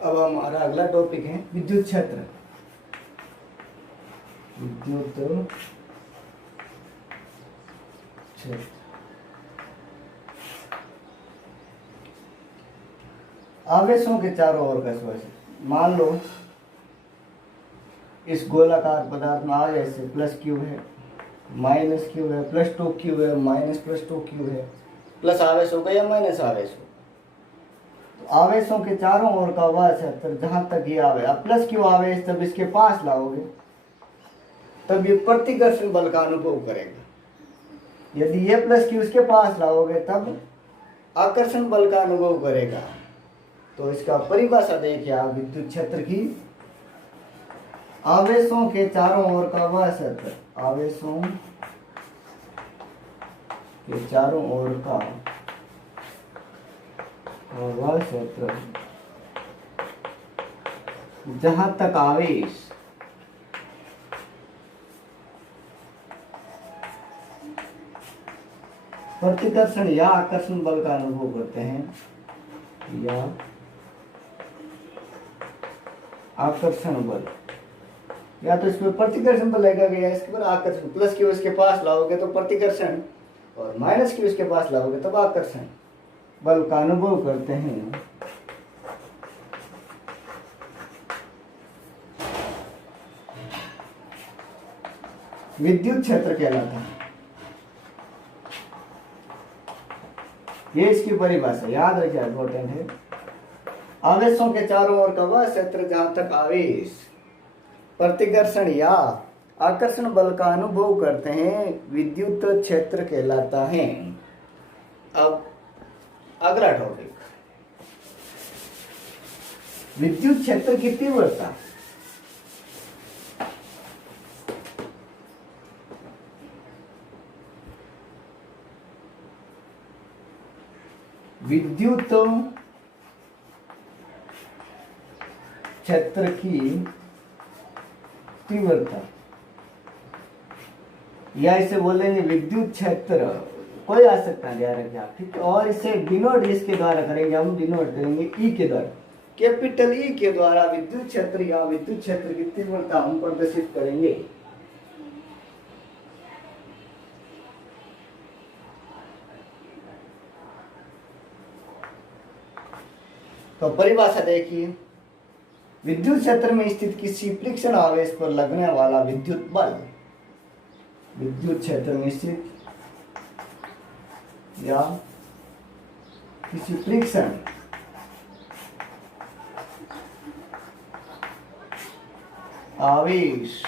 अब हमारा अगला टॉपिक है विद्युत क्षेत्र। विद्युत क्षेत्र आवेशों के चारों ओर का स्पर्श। मान लो इस गोलाकार पदार्थ में आवेश है प्लस क्यू है, माइनस क्यू है, प्लस टू क्यू है, माइनस प्लस टू क्यू है। प्लस आवेश होगा या माइनस आवेश हो, तो आवेशों के चारों ओर का वह क्षेत्र जहां तक ये आवे, अब प्लस क्यू आवेश जब इसके पास लाओगे तब ये प्रतिकर्षण बल का अनुभव करेगा। यदि ये प्लस क्यू इसके पास लाओगे तब आकर्षण बल का अनुभव करेगा। तो इसका परिभाषा देखिए आप विद्युत क्षेत्र की। आवेशों के चारों ओर का वह क्षेत्र, आवेशों के चारों ओर का वह क्षेत्र जहां तक आवेश प्रतिकर्षण या आकर्षण बल का अनुभव करते हैं, या आकर्षण बल, या तो इसमें प्रतिकर्षण बल लगेगा या इसके ऊपर आकर्षण। प्लस क्यू इसके पास लाओगे तो प्रतिकर्षण और माइनस क्यू इसके पास लाओगे तब आकर्षण बल का अनुभव करते हैं। विद्युत क्षेत्र कहलाता है। ये इसकी परिभाषा याद रखिए, इंपॉर्टेंट है। आवेशों के चारों ओर का वह क्षेत्र जहां तक आवेश प्रतिकर्षण या आकर्षण बल का अनुभव करते हैं विद्युत क्षेत्र कहलाता है। अब अगला टॉपिक, विद्युत क्षेत्र की तीव्रता। विद्युत क्षेत्र की तीव्रता, या इसे बोलेंगे विद्युत क्षेत्र, कोई आ सकता है, ध्यान रखिए आप, ठीक है। और इसे डिनोट इसके द्वारा करेंगे, हम डिनोट करेंगे ई के द्वारा, कैपिटल ई के द्वारा विद्युत क्षेत्र या विद्युत क्षेत्र की तीव्रता हम प्रदर्शित करेंगे। तो परिभाषा देखिए, विद्युत क्षेत्र में स्थित किसी फ्रिक्शन आवेश पर लगने वाला विद्युत बल, विद्युत क्षेत्र में स्थित या किसी फ्रिक्शन आवेश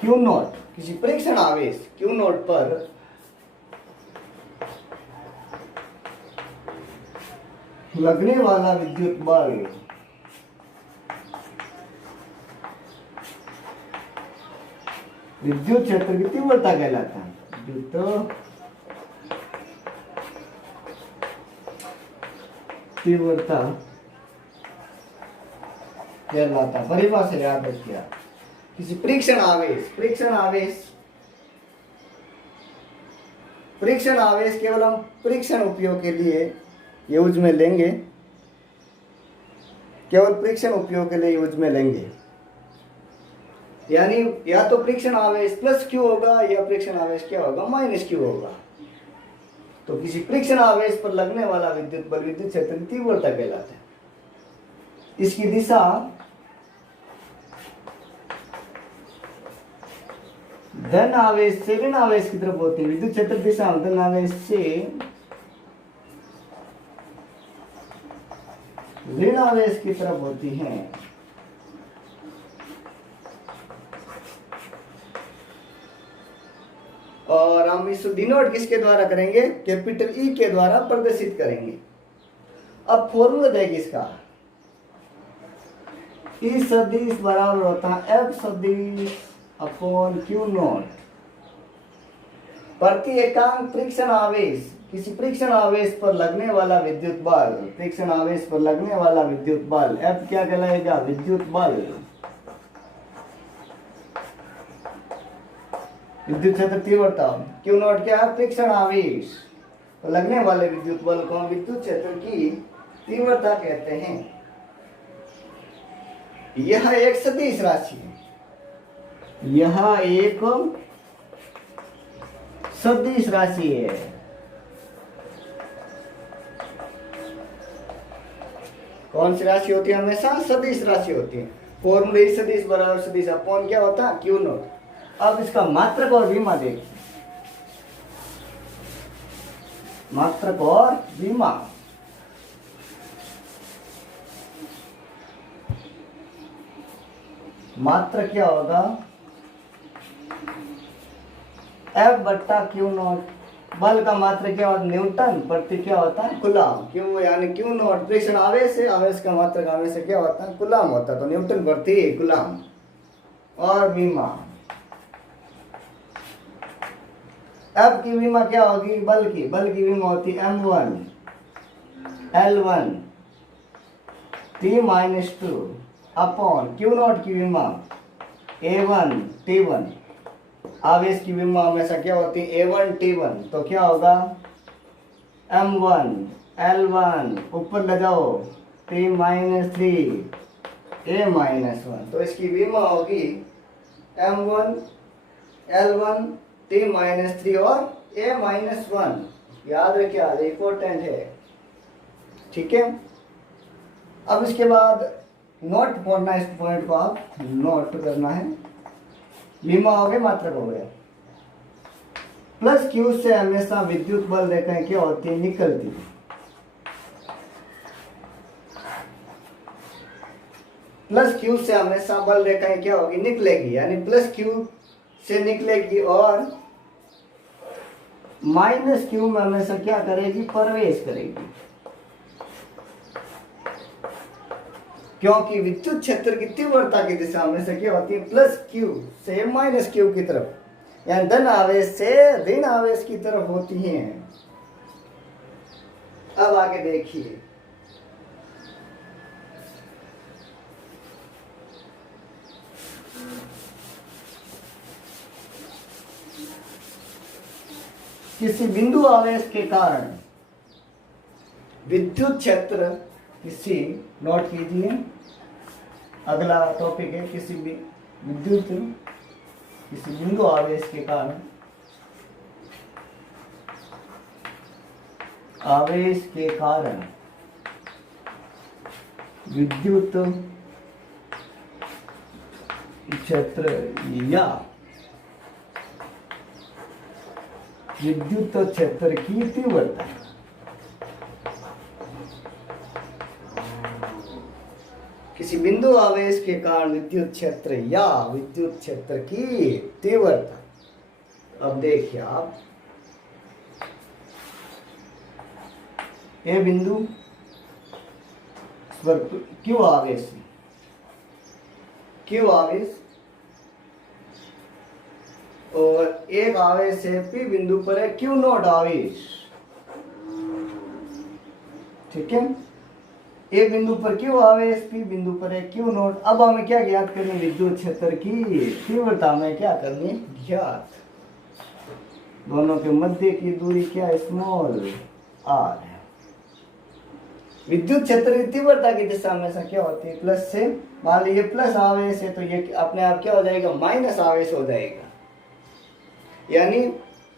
क्यू नॉट, किसी फ्रिक्शन आवेश क्यू नॉट पर लगने वाला विद्युत बल विद्युत क्षेत्र की तीव्रता कहलाता है। विद्युत तीव्रता कहलाता, परिभाषा याद रखिए। किसी फ्रिक्शन आवेश, फ्रिक्शन आवेश, फ्रिक्शन आवेश केवल हम फ्रिक्शन उपयोग के लिए यूज में लेंगे, केवल फ्रिक्शन उपयोग के लिए यूज में लेंगे। यानी या तो फ्रिक्शन आवेश प्लस क्यू होगा या फ्रिक्शन आवेश क्या होगा, माइनस क्यू होगा। तो किसी फ्रिक्शन आवेश पर लगने वाला विद्युत बल विद्युत क्षेत्र की तीव्रता कहलाता है। इसकी दिशा धन आवेश से ऋण आवेश की तरफ होती है। विद्युत क्षेत्र दिशा धन आवेश से ऋण आवेश की तरफ होती है। और हम इस डिनोट किसके द्वारा करेंगे, कैपिटल ई के द्वारा प्रदर्शित करेंगे। अब फॉर्मूला देखिए इसका, ई सदिश बराबर होता है एफ सदिश अपॉन क्यू नॉट। प्रति एकांक फ्रिक्शन आवेश, किसी फ्रिक्शन आवेश पर लगने वाला विद्युत बल, फ्रिक्शन आवेश पर लगने वाला विद्युत बल एफ क्या कहलाएगा, विद्युत बल। विद्युत क्षेत्र तीव्रता, क्यू नॉट क्या है, फ्रिक्शन आवेश। तो लगने वाले विद्युत बल को हम विद्युत क्षेत्र की तीव्रता कहते हैं। यह एक सदिश राशि है, यह एक सदिश राशि है। कौन सी राशि होती है? हमेशा सदिश राशि होती है। फॉर्मूले सदिश बराबर सदिश अपॉन क्या होता है? Q not. अब इसका मात्रक और विमा देखिए, मात्रक और विमा। मात्रक क्या होगा? F बट्टा क्यू नॉट। बल का मात्रक क्या होता है? न्यूटन प्रति क्या होता है? कूलम। क्यों यानी क्यू नॉट प्रेषण आवेश है, आवेश का मात्रक आवेश से क्या होता है? कूलम होता है, तो न्यूटन प्रति कूलम। और विमा, F की विमा क्या होगी? बल की विमा होती है M1 L1 T-2 upon Q not की विमा A1 T1। आवेश की विमा हमेशा क्या होती है? A1 T1। तो क्या होगा? M1 L1 ऊपर ले जाओ T-3 A-1। तो इसकी विमा होगी M1 L1 T-3 और A-1। याद रखिए, इंपॉर्टेंट है, ठीक है। अब इसके बाद नोट करना, इस पॉइंट को आप नोट करना है। विमा हो गया, मात्रक हो गया। प्लस क्यू से हमेशा विद्युत बल रेखाएं क्या होती है? निकलती है। प्लस क्यू से हमेशा बल रेखाएं क्या होगी? निकलेगी, यानी प्लस क्यू से निकलेगी और माइनस क्यू में हमेशा क्या करेगी? प्रवेश करेगी। क्योंकि विद्युत क्षेत्र की तीव्रता की दिशा में से क्या होती है? प्लस क्यू से माइनस क्यू की तरफ, यानी धन आवेश से ऋण आवेश की तरफ होती हैं। अब आगे देखिए, किसी बिंदु आवेश के कारण विद्युत क्षेत्र किसी, नोट कीजिए, अगला टॉपिक है किसी बिंदु आवेश के कारण, विद्युत क्षेत्र या विद्युत क्षेत्र की तीव्रता। किसी बिंदु आवेश के कारण विद्युत क्षेत्र या विद्युत क्षेत्र की तीव्रता। अब देखिए आप, ये बिंदु पर क्यू आवेश और एक आवेश है पी बिंदु पर है क्यू नॉट आवेश, ठीक है। ए बिंदु पर क्यू आवेश, पी बिंदु पर है क्यू नॉट। अब हमें क्या ज्ञात करनी? विद्युत क्षेत्र की तीव्रता में क्या करनी? ज्ञात। दोनों के मध्य की दूरी क्या है? स्मॉल आर है। विद्युत क्षेत्र की तीव्रता की दिशा हमेशा क्या होती है? प्लस से। मान लीजिए प्लस आवेश है तो ये अपने आप क्या हो जाएगा? माइनस आवेश हो जाएगा। यानी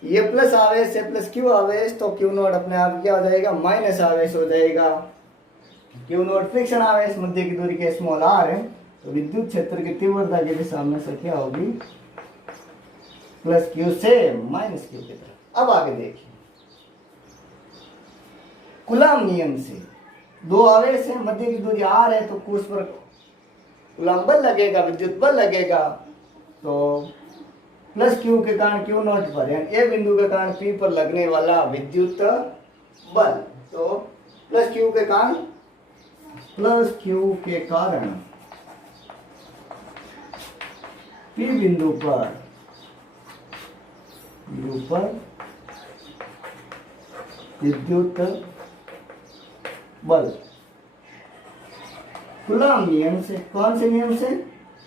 ये प्लस आवेश है, प्लस क्यू आवेश, तो क्यू नॉट अपने आप क्या हो जाएगा? माइनस आवेश हो जाएगा। क्यू नॉट फ्रिक्शन आवेश, मध्य की दूरी के स्मॉल आर है, तो विद्युत क्षेत्र की तीव्रता की दिशा हमेशा क्या होगी? प्लस क्यू से माइनस क्यू की तरफ। अब आगे देखिए, कूलॉम नियम से दो आवेश है, मध्य की दूरी आर है, तो उस पर कूलॉम बल लगेगा, विद्युत बल लगेगा। तो प्लस क्यू के कारण क्यू नॉट पर, यानी ए बिंदु के कारण पी पर लगने वाला विद्युत बल, तो प्लस क्यू के कारण पी बिंदु पर विद्युत बल कूलॉम नियम से। कौन से नियम से?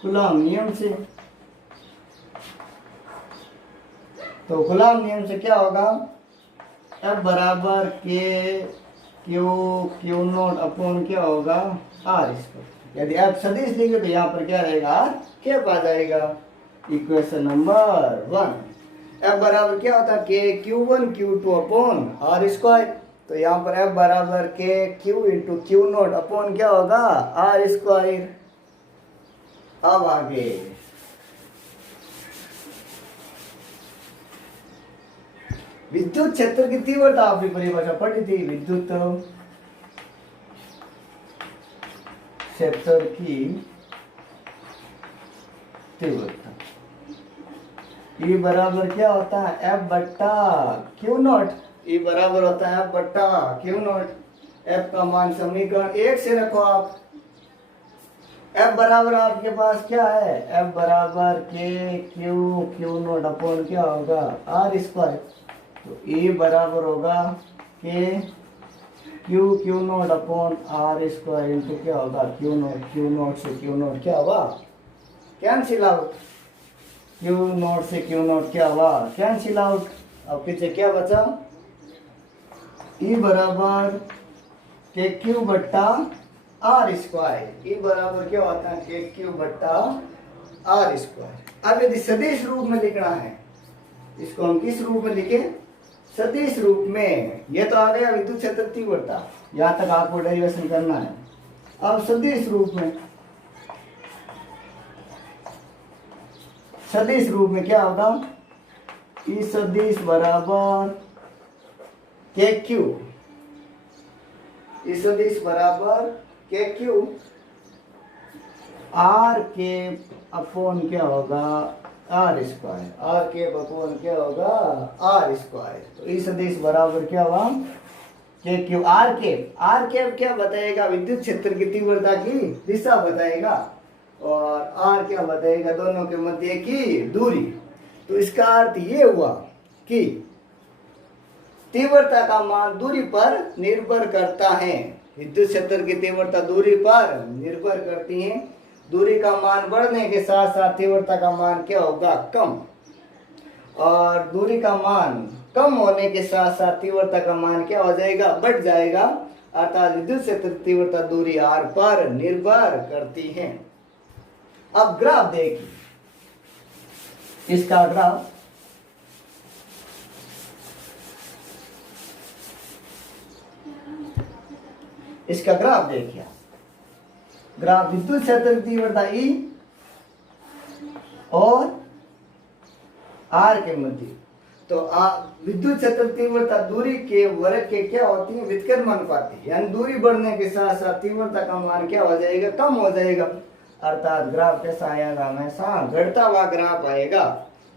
कूलॉम नियम से। तो कूलॉम नियम से क्या होगा? F बराबर के क्यू नॉट अपॉन क्या होगा आर स्क्वायर। यदि F सदिश लिखे तो यहाँ पर क्या रहेगा आर कैप आ जाएगा। Equation number 1। F बराबर क्या होता है के Q1 Q2 upon R square. तो यहाँ पर F बराबर के Q into Q naught upon क्या होगा आर स्क्वायर। अब आगे विद्युत क्षेत्र की तीव्रता आपकी परिभाषा पढ़ी थी। विद्युत क्षेत्र की तीव्रता E बराबर क्या होता है F बट्टा क्यू नॉट। E बराबर होता है F बट्टा क्यू नॉट। F का मान समीकरण 1 से रखो आप। F बराबर आपके पास क्या है F बराबर के क्यू नॉट अपॉन क्या होगा आर स्क्वायर। तो E बराबर होगा के Q naught upon R square into क्या होगा क्यू नॉट से क्यू नॉट क्या हुआ कैंसिल आउट। क्यू नॉट से क्यू नॉट क्या हुआ कैंसिल आउट। अब पीछे क्या बचा E बराबर के क्यू बट्टा आर स्क्वायर। E बराबर क्या होता है के क्यू बट्टा आर स्क्वायर। अब यदि सदिश रूप में लिखना है इसको हम किस रूप में लिखे सदिश रूप में। ये तो आ गया विद्युत क्षेत्र तीव्रता, यहाँ तक आपको डेरिवेशन करना है। अब सदिश रूप में, सदिश रूप में क्या होगा ई सदिश बराबर के क्यू। ई सदिश बराबर के क्यू आर के अपॉन क्या होगा आर स्क्वायर। आर के अपॉन क्या होगा आर स्क्वायर। तो ई सदिश बराबर क्या हुआ के क्यू आर के क्या बताएगा विद्युत क्षेत्र की तीव्रता की दिशा बताएगा और आर क्या बताएगा दोनों के मध्य की दूरी। तो इसका अर्थ ये हुआ कि तीव्रता का मान दूरी पर निर्भर करता है। विद्युत क्षेत्र की तीव्रता दूरी पर निर्भर करती है। दूरी का मान बढ़ने के साथ साथ तीव्रता का मान क्या होगा कम, और दूरी का मान कम होने के साथ साथ तीव्रता का मान क्या हो जाएगा बढ़ जाएगा। अर्थात विद्युत क्षेत्र तीव्रता दूरी आर पर निर्भर करती है। अब ग्राफ देखिए, इसका ग्राफ देखिए। ग्राफ विद्युत क्षेत्र की तीव्रता E और R के मध्य। तो विद्युत क्षेत्र तीव्रता दूरी के वर्ग के क्या होती है व्युत्क्रम अनुपाती, यानी दूरी बढ़ने के साथ साथ तीव्रता का मान क्या हो जाएगा कम हो जाएगा। अर्थात ग्राफ कैसा आएगा हमेशा घटता हुआ ग्राफ आएगा,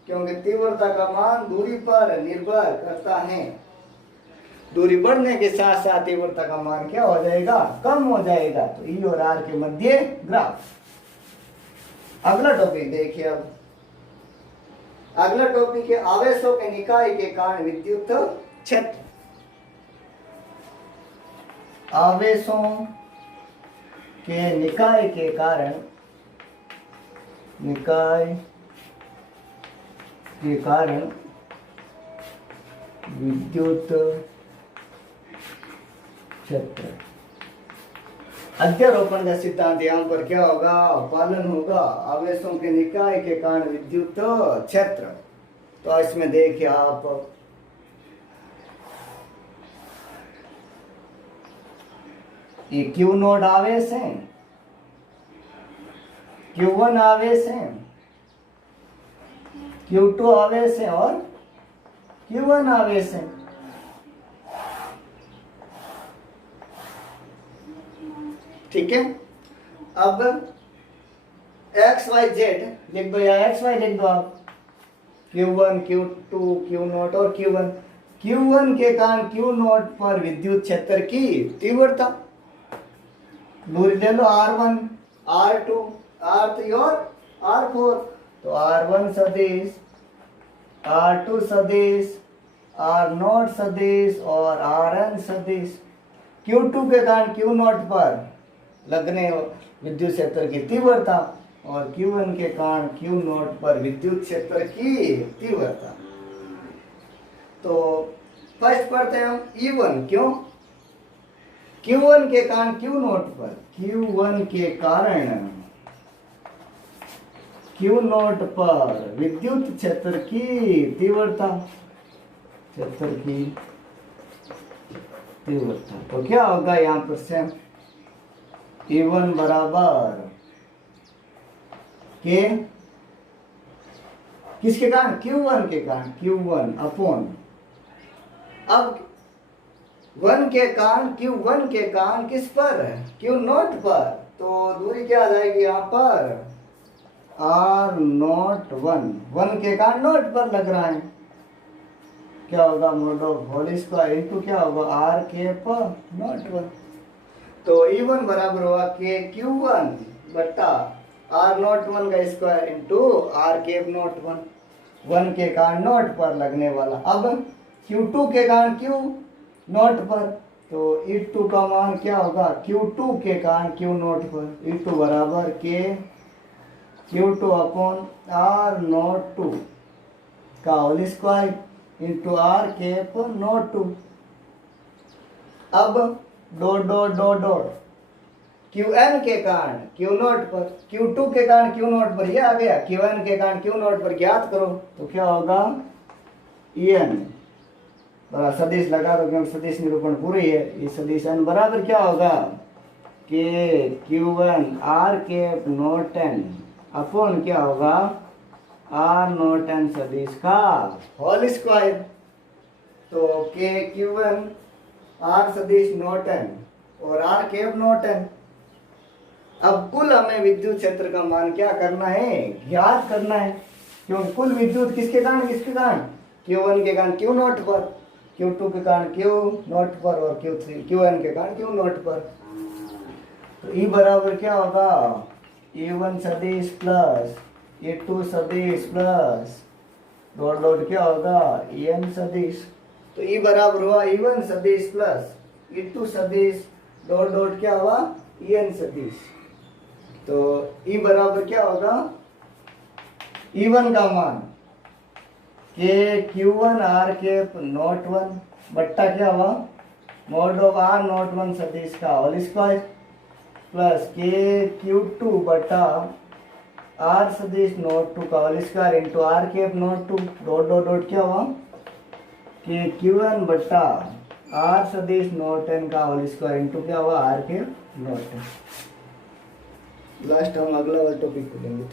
क्योंकि तीव्रता का मान दूरी पर निर्भर करता है। दूरी बढ़ने के साथ साथ तीव्रता का मान क्या हो जाएगा कम हो जाएगा। तो ई और आर के मध्य ग्राफ। अगला टॉपिक देखिए। अब अगला टॉपिक है आवेशों के निकाय के कारण विद्युत क्षेत्र। आवेशों के निकाय के कारण विद्युत क्षेत्र। अध्यारोपण का सिद्धांत यहाँ पर क्या होगा पालन होगा। आवेशों के निकाय के कारण विद्युत क्षेत्र। तो इसमें देखिए आप ये क्यू नोड आवेश है, Q1 आवेश है, Q2 आवेश है और Q1 आवेश है। ठीक है। अब एक्स वाई जेड लिख दो या एक्स वाई लिख दो आप। Q1 Q2 Q0 और Q1। Q1 के कारण Q0 पर विद्युत क्षेत्र की तीव्रता दूरी ले लो R1 R2 R3 और R4। तो R1 सदिश R2 सदिश R0 सदिश और Rn सदिश। Q2 के कारण Q0 पर लगने विद्युत क्षेत्र की तीव्रता और Q1 के कारण Q0 पर विद्युत क्षेत्र की तीव्रता। तो फर्स्ट पढ़ते हैं हम E1, क्यों? Q1 के कारण Q नोट पर, Q1 के कारण Q नोट पर विद्युत क्षेत्र की तीव्रता, क्षेत्र की तीव्रता, तो क्या होगा यहाँ पर से E1 बराबर के किसके कारण? Q1 के कारण, Q1 अपॉन, अब 1 के कारण, Q1 के कारण किस पर? Q नोट पर, तो दूरी क्या आ जाएगी यहाँ पर? R नोट 1 के कारण नोट पर लग रहा है, क्या होगा? Mod of whole square into क्या होगा? R कैप नोट 1, तो E1 बराबर हुआ के Q1 बट्टा R नोट 1 का square into R cap note 1 के कारण नोट पर लगने वाला। अब Q2 के कारण Q नोट पर, तो E2 का मान क्या होगा? Q2 के कारण Q नोट पर, E2 बराबर के Q2 अपॉन R नोट 2 का whole square into R cap naught 2। अब dot dot dot dot Qn के कारण Q नोट पर, Q2 के कारण Q नोट पर, ये आ गया। Qn के कारण Q नोट पर ज्ञात करो, तो क्या होगा? En बराबर सदिश लगा दो क्योंकि सदिश निरूपण पूरी है। इस सदिश n बराबर क्या होगा? के Q1 R cap naught n upon क्या होगा? R नोट n सदिश का होल स्क्वायर, तो के Q1 R सदिश नोट n और R कैप नोट n। अब कुल हमें विद्युत क्षेत्र का मान क्या करना है? ज्ञात करना है, क्योंकि कुल विद्युत किसके कारण? किसके कारण? Q1 के कारण Q नोट पर, Q2 के कारण Q नोट पर और Qn के कारण Q नोट पर। तो E बराबर क्या होगा? E1 सदिश प्लस E2 सदिश प्लस डॉट डॉट क्या होगा? En सदिश, तो E बराबर हुआ E1 सदिश प्लस E2 सदिश डॉट डॉट क्या हुआ? En सदिश, तो E बराबर क्या होगा? E1 का मान के Q1 R कैप नोट 1 बट्टा क्या हुआ? मोड ऑफ R नोट 1 सदिश का होल स्क्वायर प्लस के Q2 बट्टा R सदिश नोट 2 का whole square into R cap naught 2 dot dot dot क्या हुआ? के Q1 बट्टा R सदिश नोट n का होल स्क्वायर इंटू क्या हुआ? R cap naught n। Last हम अगला वाला टॉपिक को लेंगे।